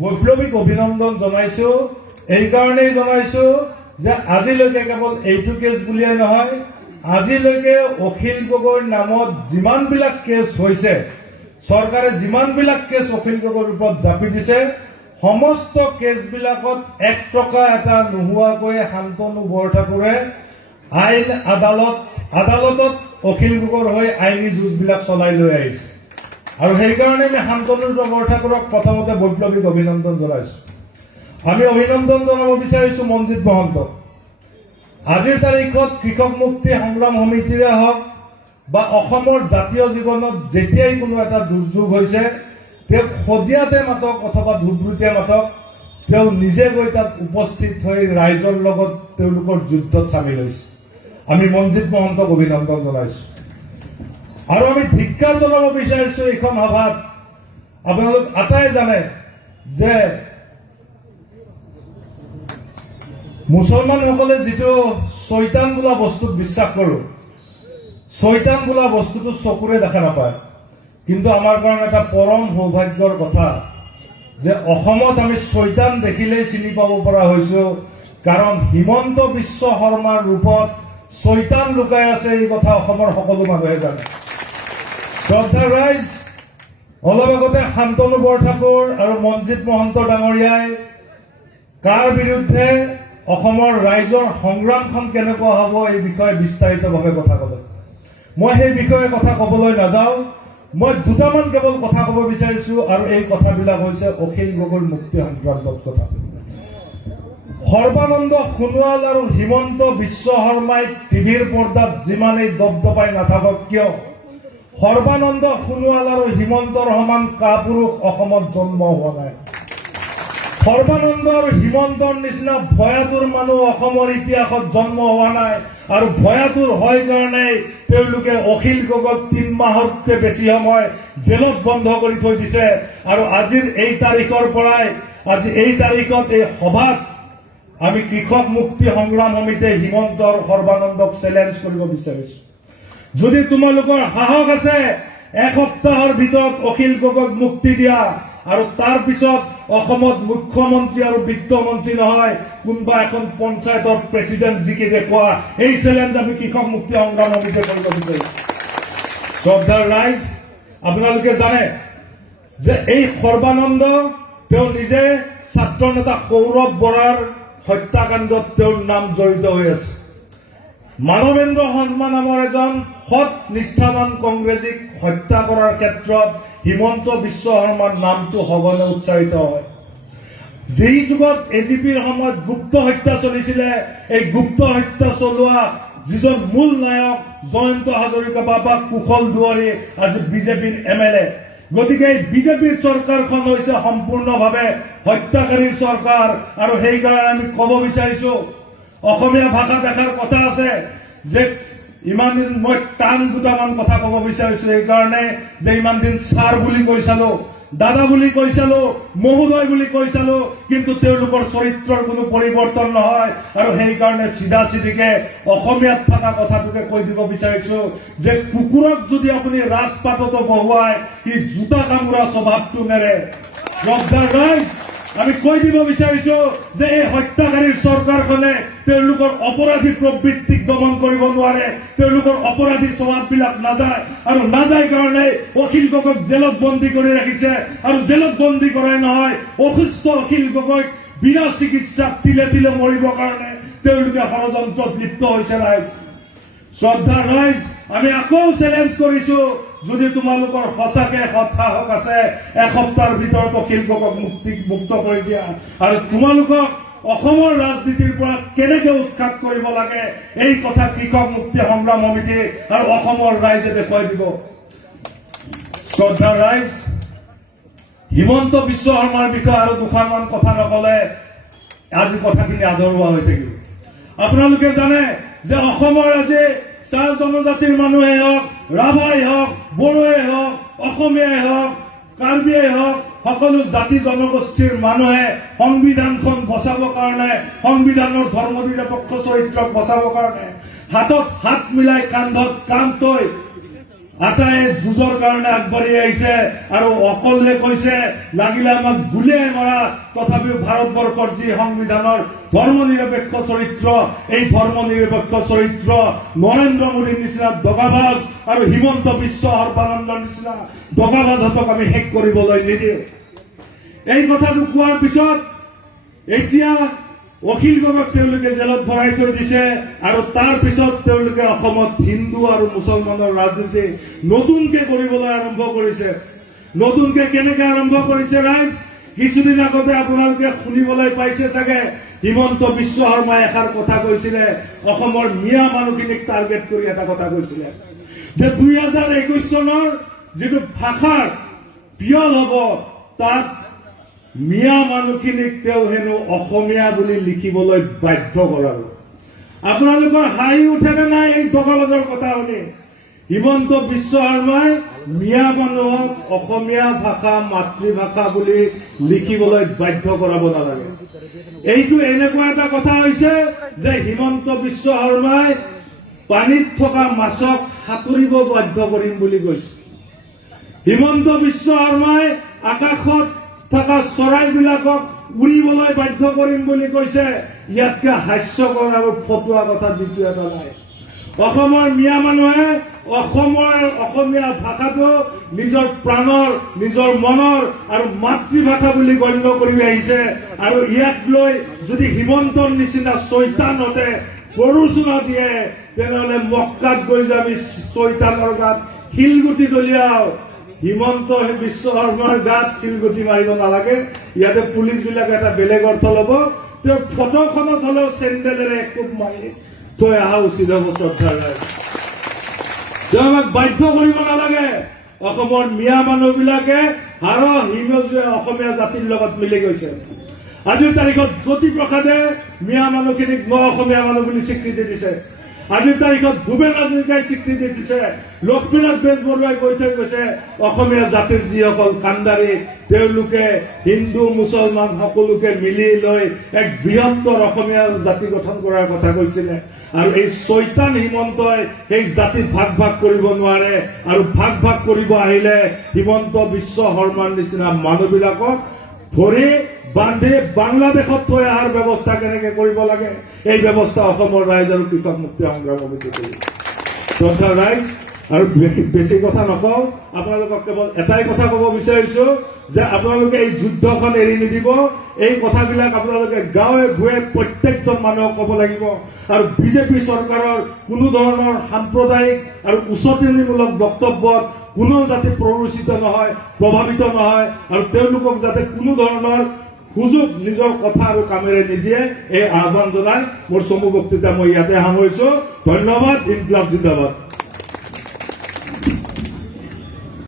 বৈপ্লৱিক অভিনন্দন জনাইছো। এই কাৰণেই জনাইছো যে আজিলৈকে কেৱল এইটো কেছ বুলিয়ে নহয়, আজিলৈকে অখিল গগৈৰ নামত যিমানবিলাক কেছ হৈছে, চৰকাৰে যিমানবিলাক কেছ অখিল গগৈৰ ওপৰত জাপি দিছে, সমস্ত কেছবিলাকত 1 টকা এটা নোহোৱাকৈ শান্তনু বৰঠাকুৰে আইন আদালতত অখিল গগৈৰ হৈ আইনী যুঁজবিলাক চলাই লৈ আহিছে। আৰু সেইকাৰণে আমি শান্তনু বৰঠাকুৰক প্ৰথমতে বৈপ্লৱিক অভিনন্দন জনাইছো। আমি অভিনন্দন জনাব বিচাৰিছো মনজিৎ মহন্তক। আজিৰ তাৰিখত কৃষক মুক্তি সংগ্ৰাম সমিতিৰে হওক বা অসমৰ জাতীয় জীৱনত যেতিয়াই কোনো এটা দুৰ্যোগ হৈছে, তেওঁ সদিয়াতে মাতক অথবা ধুবুৰীতে মাতক, তেওঁ নিজে গৈ তাত উপস্থিত হৈ ৰাইজৰ লগত তেওঁলোকৰ যুদ্ধত চামিল হৈছে। আমি মনজিৎ মহন্তক অভিনন্দন জনাইছো। আৰু আমি ধিক্কাৰ জনাব বিচাৰিছো এইখন সভাত। আপোনালোক আটাই জানে যে মুছলমানসকলে যিটো শৈতান বোলা বস্তুত বিশ্বাস কৰো, শৈতান বোলা বস্তুটো চকুৰে দেখা নাপায়। কিন্তু আমাৰ কাৰণে এটা পৰম সৌভাগ্যৰ কথা যে অসমত আমি শৈতান দেখিলেই চিনি পাব পৰা হৈছো, কাৰণ হিমন্ত বিশ্ব শৰ্মাৰ ৰূপত শৈতান লুকাই আছে, এই কথা অসমৰ সকলো মানুহে জানে। শ্ৰদ্ধাৰ ৰাইজ, অলপ আগতে শান্তনু বৰঠাকুৰ আৰু মনজিৎ মহন্ত ডাঙৰীয়াই কাৰ বিৰুদ্ধে অসমৰ ৰাইজৰ সংগ্ৰামখন কেনেকুৱা হ'ব এই বিষয়ে বিস্তাৰিতভাৱে কথা ক'লে। মই সেই বিষয়ে কথা ক'বলৈ নাযাওঁ। মই দুটামান কেৱল কথা ক'ব বিচাৰিছো, আৰু এই কথাবিলাক হৈছে অখিল গগৈৰ মুক্তি সংক্ৰান্তত কথা। সৰ্বানন্দ সোণোৱাল আৰু হিমন্ত বিশ্ব শৰ্মাই টিভিৰ পৰ্দাত যিমানেই দপদপাই নাথাকক কিয়, সৰ্বানন্দ সোণোৱাল আৰু হিমন্তৰ সমান কাপুৰুষ অসমত জন্ম হোৱা নাই। সৰ্বানন্দ আৰু হিমন্তৰ নিচিনা ভয়াতুৰ মানুহ অসমৰ ইতিহাসত জন্ম হোৱা নাই। আৰু ভয়াতুৰ হয় কাৰণেই তেওঁলোকে অখিল গগৈক 3 মাহতকৈ বেছি সময় জেলত বন্ধ কৰি থৈ দিছে। আৰু আজিৰ এই তাৰিখৰ পৰাই, আজি এই তাৰিখত এই সভাত আমি কৃষক মুক্তি সংগ্ৰাম সমিতিয়ে হিমন্ত আৰু সৰ্বানন্দক চেলেঞ্জ কৰিব বিচাৰিছো। যদি তোমালোকৰ সাহস আছে, 1 সপ্তাহৰ ভিতৰত অখিল গগৈক মুক্তি দিয়া, আৰু তাৰ পিছত অসমত মুখ্যমন্ত্ৰী আৰু বিত্তমন্ত্ৰী নহয়, কোনোবা এখন পঞ্চায়তৰ প্ৰেচিডেণ্ট জিকি দেখুওৱা, এই চেলেঞ্জ আমি কৃষক মুক্তি সংগ্ৰাম সমিতিয়ে কৰিব বিচাৰিছো। শ্ৰদ্ধাৰ ৰাইজ, আপোনালোকে জানে যে এই সৰ্বানন্দ তেওঁ নিজে ছাত্ৰ নেতা সৌৰভ বৰাৰ হত্যাকাণ্ডত তেওঁৰ নাম জড়িত হৈ আছে। মানৱেন্দ্ৰ শৰ্মা নামৰ এজন সৎ নিষ্ঠাবান কংগ্ৰেছীক হত্যা কৰাৰ ক্ষেত্ৰত হিমন্ত বিশ্ব শৰ্মাৰ নামটো সঘনে উচ্চাৰিত হয়। যি যুগত এজিপিৰ সময়ত গুপ্ত হত্যা চলিছিলে, এই গুপ্ত হত্যা চলোৱা যিজন মূল নায়ক জয়ন্ত হাজৰিকা বা কুশল দুৱাৰী আজি বিজেপিৰ MLA। গতিকে এই বিজেপিৰ চৰকাৰখন হৈছে সম্পূৰ্ণভাৱে হত্যাকাৰীৰ চৰকাৰ। আৰু সেইকাৰণে আমি ক'ব বিচাৰিছো, অসমীয়া ভাষাত এষাৰ কথা আছে যে ইমান দিন মই টান দুটামান কথা ক'ব বিচাৰিছো, এইকাৰণে যে ইমান দিন ছাৰ বুলি কৈ চালো, দাদা বুলি কৈ চালো, মহোদয় বুলি কৈ চালো, কিন্তু তেওঁলোকৰ চৰিত্ৰৰ কোনো পৰিৱৰ্তন নহয়। আৰু সেইকাৰণে চিধা চিধিকে অসমীয়াত থকা কথাটোকে কৈ দিব বিচাৰিছো যে কুকুৰক যদি আপুনি ৰাজপাটতো বহুৱাই, সি জোতা কামোৰা স্বভাৱটো নেৰে। শ্ৰদ্ধাৰ ৰাইজ, আমি কৈ দিব বিচাৰিছো যে এই হত্যাকাৰীৰ চৰকাৰখনে তেওঁলোকৰ অপৰাধী প্ৰবৃত্তিক দমন কৰিব নোৱাৰে, তেওঁলোকৰ অপৰাধী স্বভাৱবিলাক নাযায়। আৰু নাযায় কাৰণে অখিল গগৈক জেলত বন্দী কৰি ৰাখিছে। আৰু জেলত বন্দী কৰাই নহয়, অসুস্থ অখিল গগৈক বিনা চিকিৎসাত তিলে তিলে মৰিবৰ কাৰণে তেওঁলোকে ষড়যন্ত্ৰত লিপ্ত হৈছে। ৰাইজ, শ্ৰদ্ধাৰ ৰাইজ, আমি আকৌ চেলেঞ্জ কৰিছো, যদি তোমালোকৰ সঁচাকে সাহস আছে, 1 সপ্তাহৰ ভিতৰত অখিল গগৈক মুক্ত কৰি দিয়া। আৰু তোমালোকক অসমৰ ৰাজনীতিৰ পৰা কেনেকে উৎখাত কৰিব লাগে, এই কথা কৃষক মুক্তি সংগ্ৰাম সমিতি আৰু অসমৰ ৰাইজে দেখুৱাই দিব। শ্ৰদ্ধাৰ ৰাইজ, হিমন্ত বিশ্ব শৰ্মাৰ বিষয়ে আৰু দুখনমান কথা নকলে আজি কথাখিনি আধৰুৱা হৈ থাকিব। আপোনালোকে জানে যে অসমৰ আজি চাহ জনজাতিৰ মানুহে হওক, ৰাভাই হওক, বড়োৱে হওক, অসমীয়াই হওক, কাৰ্বিয়ে হওক, সকলো জাতি জনগোষ্ঠীৰ মানুহে সংবিধানখন বচাবৰ কাৰণে, সংবিধানৰ ধৰ্মনিৰপেক্ষ চৰিত্ৰক বচাবৰ কাৰণে হাতত হাত মিলাই কান্ধত কান্ধ থৈ আটায়ে যুঁজৰ কাৰণে আগবাঢ়ি আহিছে আৰু অকলে কৈছে লাগিলে আমাক গুলিয়াই মৰা, তথাপিও ভাৰতবৰ্ষৰ যি সংবিধানৰ ধৰ্মনিৰপেক্ষ চৰিত্ৰ, এই ধৰ্মনিৰপেক্ষ চৰিত্ৰ নৰেন্দ্ৰ মোদীৰ নিচিনা দগাবাজ আৰু হিমন্ত বিশ্ব সৰ্বানন্দৰ নিচিনা দগাবাজহঁতক আমি শেষ কৰিবলৈ নিদিওঁ। এই কথাটো কোৱাৰ পিছত এতিয়া অখিল গগৈক তেওঁলোকে জেলত ভৰাই থৈ দিছে আৰু তাৰ পিছত তেওঁলোকে অসমত হিন্দু আৰু মুছলমানৰ ৰাজনীতি নতুনকে কৰিবলৈ আৰম্ভ কৰিছে। নতুনকে কেনেকে আৰম্ভ কৰিছে ৰাইজ? কিছুদিন আগতে আপোনালোকে শুনিবলৈ পাইছে চাগে, হিমন্ত বিশ্ব শৰ্মাই এষাৰ কথা কৈছিলে, অসমৰ মিয়া মানুহখিনিক টাৰ্গেট কৰি এটা কথা কৈছিলে যে 2021 চনৰ যিটো ভাষাৰ পিয়ল হ'ব তাত মিয়া মানুহখিনিক তেওঁ হেনো অসমীয়া বুলি লিখিবলৈ বাধ্য কৰাব। আপোনালোকৰ হাঁহি উঠেনে নাই এই দগাবাজৰ কথা শুনি? হিমন্ত বিশ্ব শৰ্মাই মিয়া মানুহক অসমীয়া ভাষা মাতৃভাষা বুলি লিখিবলৈ বাধ্য কৰাব নালাগে। এইটো এনেকুৱা এটা কথা হৈছে যে হিমন্ত বিশ্ব শৰ্মাই পানীত থকা মাছক সাঁতুৰিব বাধ্য কৰিম বুলি কৈছে। হিমন্ত বিশ্ব শৰ্মাই আকাশত থকা চৰাইবিলাকক উৰিবলৈ বাধ্য কৰিম বুলি কৈছে। ইয়াতকে হাস্যকৰ আৰু ফটুৱা কথা দ্বিতীয় এটা নাই। অসমৰ মিয়া মানুহে অসমীয়া ভাষাটো নিজৰ প্ৰাণৰ, নিজৰ মনৰ আৰু মাতৃভাষা বুলি গণ্য কৰি আহিছে আৰু ইয়াক লৈ যদি হিমন্তৰ নিচিনা চৈতানহঁতে প্ৰৰোচনা দিয়ে তেনেহলে মক্কাত গৈ যে আমি চৈতানৰ গাত শিলগুটি দলিয়াও, হিমন্ত বিশ্ব শৰ্মাৰ গাত শিলগুটি মাৰিব নালাগে। ইয়াতে পুলিচ বিলাকে এটা বেলেগ অৰ্থ ল'ব, তেওঁৰ ফটোখনত হলেও চেণ্ডেলেৰে কোব মাৰি থৈ অহা উচিত হ'ব। শ্ৰদ্ধাৰ ৰাইজ, আমাক বাধ্য কৰিব নালাগে। অসমৰ মিয়া মানুহবিলাকে হাড় হিমজুৱে অসমীয়া জাতিৰ লগত মিলি গৈছে। আজিৰ তাৰিখত জ্যোতিপ্ৰসাদে মিয়া মানুহখিনিক ন অসমীয়া মানুহ বুলি স্বীকৃতি দিছে। আজিৰ তাৰিখত ভূপেন হাজৰিকাই স্বীকৃতি দিছে। লক্ষ্মীনাথ বেজবৰুৱাই কৈ থৈ গৈছে অসমীয়া জাতিৰ যিসকল কাণ্ডাৰী তেওঁলোকে হিন্দু মুছলমান সকলোকে মিলি লৈ এক বৃহত্তৰ অসমীয়া জাতি গঠন কৰাৰ কথা কৈছিলে। আৰু এই চৈতান হিমন্তই সেই জাতি ভাগ ভাগ কৰিব নোৱাৰে আৰু ভাগ ভাগ কৰিব আহিলে হিমন্ত বিশ্ব শৰ্মাৰ নিচিনা মানুহবিলাকক ধৰি বান্ধি বাংলাদেশত থৈ অহাৰ ব্যৱস্থা কেনেকে কৰিব লাগে এই ব্যৱস্থা অসমৰ ৰাইজ আৰু কৃষক মুক্তি সংগ্ৰাম সমিতি কৰিব। শ্ৰদ্ধাৰ ৰাইজ, আৰু বেছি কথা নকওঁ, আপোনালোকক কেৱল এটাই কথা ক'ব বিচাৰিছো যে আপোনালোকে এই যুদ্ধখন এৰি নিদিব। এই কথাবিলাক আপোনালোকে গাঁৱে ভূঞে প্ৰত্যেকজন মানুহক ক'ব লাগিব। আৰু বিজেপি চৰকাৰৰ কোনো ধৰণৰ সাম্প্ৰদায়িক আৰু উচতনিমূলক বক্তব্যত কোনো যাতে প্ৰৰোচিত নহয়, প্ৰভাৱিত নহয় আৰু তেওঁলোকক যাতে কোনো ধৰণৰ সুযোগ নিজৰ কথা আৰু কামেৰে নিদিয়ে, এই আহ্বান জনাই মোৰ চমু বক্তৃতা মই ইয়াতে সামৰিছো। ধন্যবাদ। ইনকলাব জিন্দাবাদ।